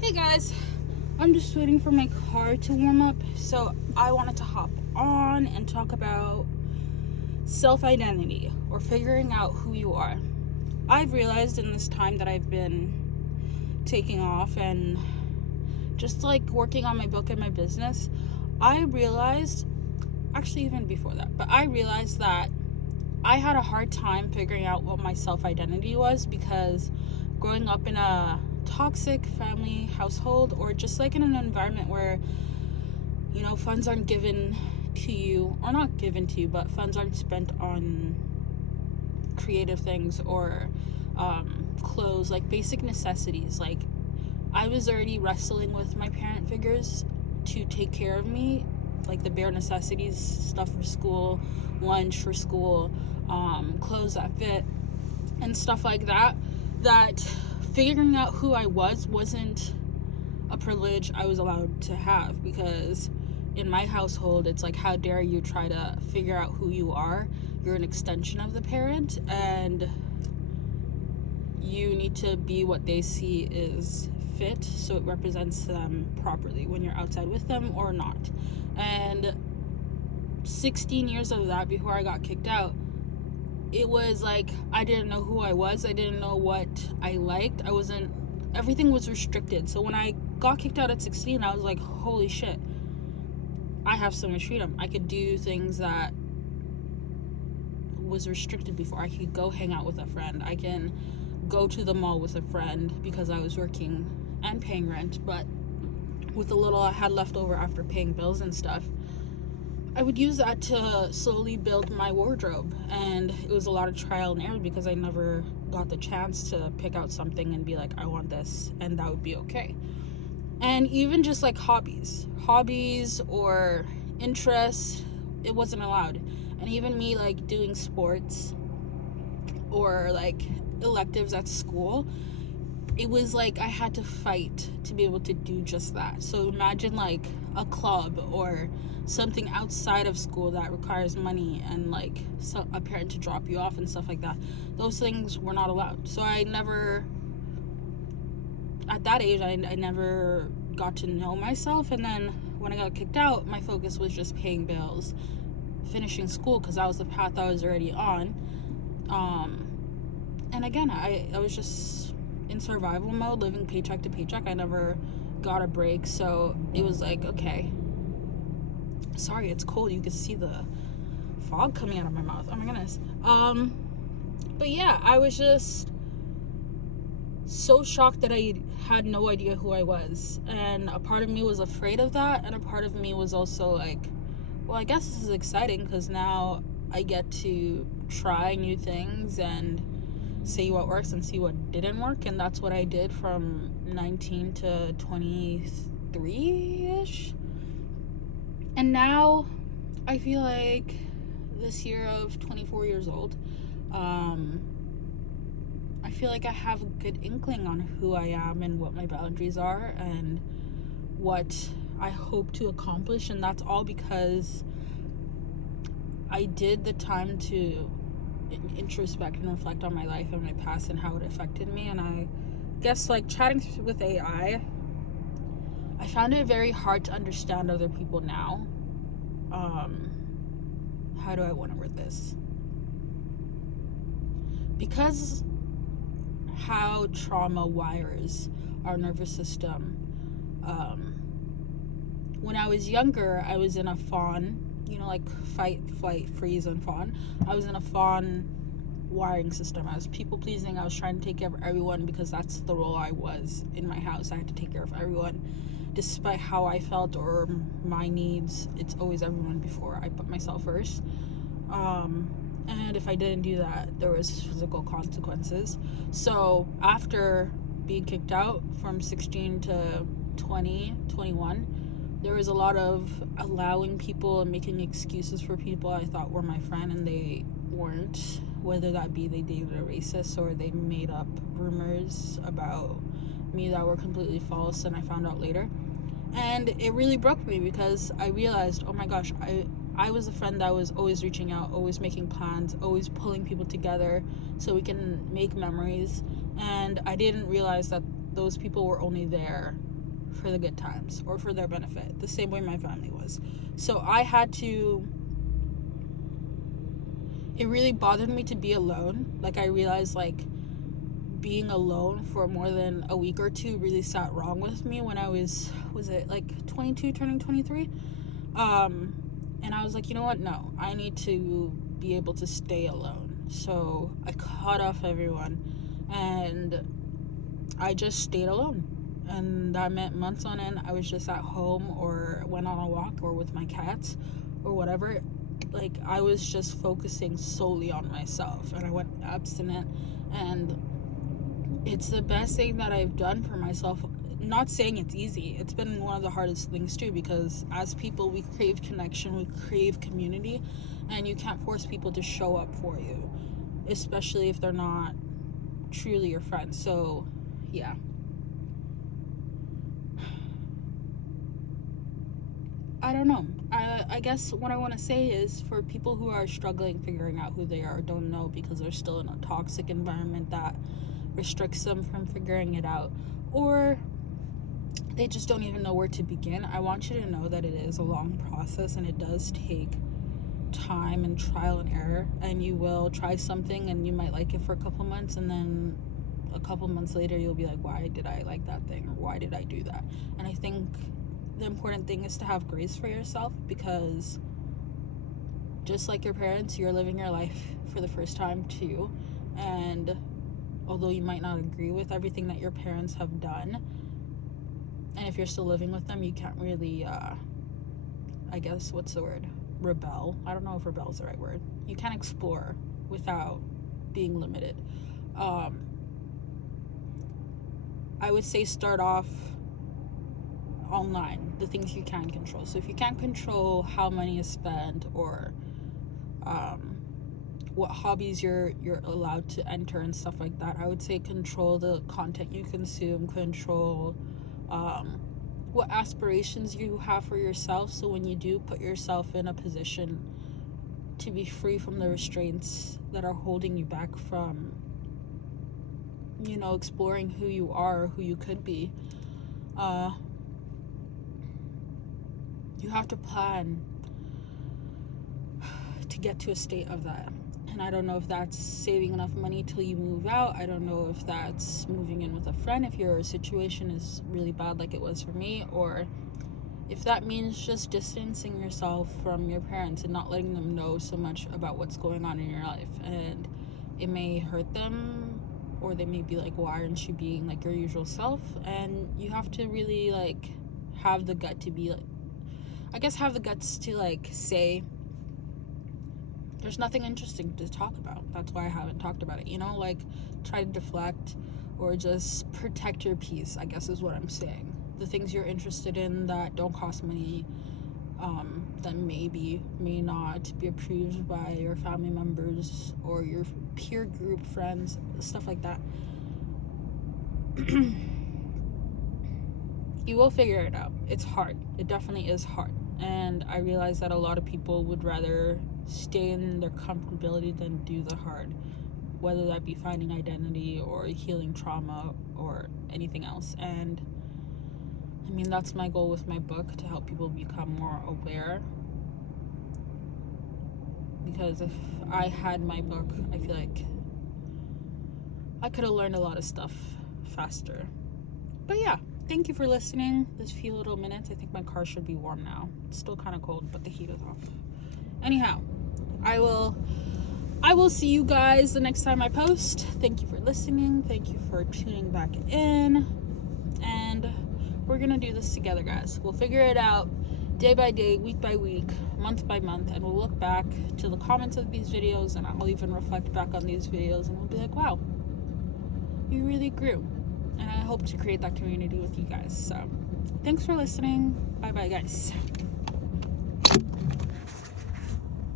Hey guys, I'm just waiting for my car to warm up, so I wanted to hop on and talk about self-identity or figuring out who you are. I've realized in this time that I've been taking off and just like working on my book and my business, I realized, actually even before that, but I realized that I had a hard time figuring out what my self-identity was because growing up in a toxic family household or just like in an environment where funds aren't given to you, or not given to you, but funds aren't spent on creative things or clothes, like basic necessities. Like I was already wrestling with my parent figures to take care of me, like the bare necessities, stuff for school, lunch for school, clothes that fit, and stuff like that. That figuring out who I wasn't a privilege I was allowed to have, because in my household it's like, how dare you try to figure out who you are? You're an extension of the parent, and you need to be what they see is fit, so it represents them properly when you're outside with them or not. And 16 years of that before I got kicked out, it was like I didn't know who I was. I didn't know what I liked. Everything was restricted. So when I got kicked out at 16, I was like, holy shit, I have so much freedom. I could do things that was restricted before. I could go hang out with a friend. I can go to the mall with a friend because I was working and paying rent, but with the little I had left over after paying bills and stuff, I would use that to slowly build my wardrobe. And it was a lot of trial and error because I never got the chance to pick out something and be like, I want this, and that would be okay. And even just like hobbies or interests, it wasn't allowed. And even me like doing sports or like electives at school, it was like I had to fight to be able to do just that. So imagine like a club or something outside of school that requires money and like a parent to drop you off and stuff like that. Those things were not allowed. So I never, at that age, I never got to know myself. And then when I got kicked out, my focus was just paying bills, finishing school, because that was the path I was already on. And again, I was just in survival mode, living paycheck to paycheck. I never got a break, so it was like, okay, sorry, it's cold. You can see the fog coming out of my mouth. Oh my goodness. But yeah, I was just so shocked that I had no idea who I was, and a part of me was afraid of that, and a part of me was also like, well, I guess this is exciting because now I get to try new things and see what works and see what didn't work. And that's what I did from 19 to 23-ish. And now I feel like this year of 24 years old, I feel like I have a good inkling on who I am and what my boundaries are and what I hope to accomplish. And that's all because I did the time to introspect and reflect on my life and my past and how it affected me. And I guess like chatting with AI, I found it very hard to understand other people now. How do I want to word this? Because how trauma wires our nervous system. When I was younger, I was in a fawn, like fight, flight, freeze, and fawn. I was in a fawn wiring system. I was people pleasing. I was trying to take care of everyone because that's the role I was in my house. I had to take care of everyone. Despite how I felt or my needs, it's always everyone before I put myself first. And if I didn't do that, there was physical consequences. So after being kicked out from 16 to 20, 21, there was a lot of allowing people and making excuses for people I thought were my friend and they weren't, whether that be they dated a racist or they made up rumors about me that were completely false, and I found out later. And it really broke me because I realized, oh my gosh, I was a friend that was always reaching out, always making plans, always pulling people together so we can make memories. And I didn't realize that those people were only there for the good times or for their benefit, the same way my family was. So I had to, it really bothered me to be alone. Like, I realized, like, being alone for more than a week or two really sat wrong with me when I was it like 22 turning 23? And I was like, you know what, no, I need to be able to stay alone. So I cut off everyone and I just stayed alone. And that meant months on end I was just at home or went on a walk or with my cats or whatever. Like, I was just focusing solely on myself, and I went abstinent, and it's the best thing that I've done for myself. Not saying it's easy. It's been one of the hardest things too, because as people, we crave connection, we crave community, and you can't force people to show up for you, especially if they're not truly your friends. So yeah, I don't know. I guess what I want to say is, for people who are struggling figuring out who they are, don't know because they're still in a toxic environment that restricts them from figuring it out, or they just don't even know where to begin, I want you to know that it is a long process, and it does take time and trial and error. And you will try something and you might like it for a couple months, and then a couple months later you'll be like, why did I like that thing, or why did I do that? And I think the important thing is to have grace for yourself, because just like your parents, you're living your life for the first time too. And although you might not agree with everything that your parents have done, and if you're still living with them, you can't really I guess, what's the word, rebel. I don't know if rebel is the right word. You can't explore without being limited. I would say start off online, the things you can control. So if you can't control how money is spent, or what hobbies you're allowed to enter and stuff like that, I would say control the content you consume, control what aspirations you have for yourself, so when you do put yourself in a position to be free from the restraints that are holding you back from, you know, exploring who you are, who you could be, you have to plan to get to a state of that. And I don't know if that's saving enough money till you move out. I don't know if that's moving in with a friend if your situation is really bad like it was for me, or if that means just distancing yourself from your parents and not letting them know so much about what's going on in your life. And it may hurt them, or they may be like, why aren't you being like your usual self? And you have to really like have the gut to be like, I guess have the guts to like say, there's nothing interesting to talk about. That's why I haven't talked about it, you know? Like, try to deflect or just protect your peace, I guess is what I'm saying. The things you're interested in that don't cost money, that may not be approved by your family members or your peer group friends, stuff like that. You will figure it out. It's hard. It definitely is hard. And I realize that a lot of people would rather stay in their comfortability than do the hard, whether that be finding identity or healing trauma or anything else. And I mean, that's my goal with my book, to help people become more aware. Because if I had my book, I feel like I could have learned a lot of stuff faster. But yeah, thank you for listening this few little minutes. I think my car should be warm now. It's still kind of cold, but the heat is off. Anyhow, I will see you guys the next time I post. Thank you for listening. Thank you for tuning back in. And we're gonna do this together, guys. We'll figure it out day by day, week by week, month by month, and we'll look back to the comments of these videos, and I'll even reflect back on these videos, and we'll be like, wow, you really grew. And I hope to create that community with you guys. So thanks for listening. Bye bye, guys.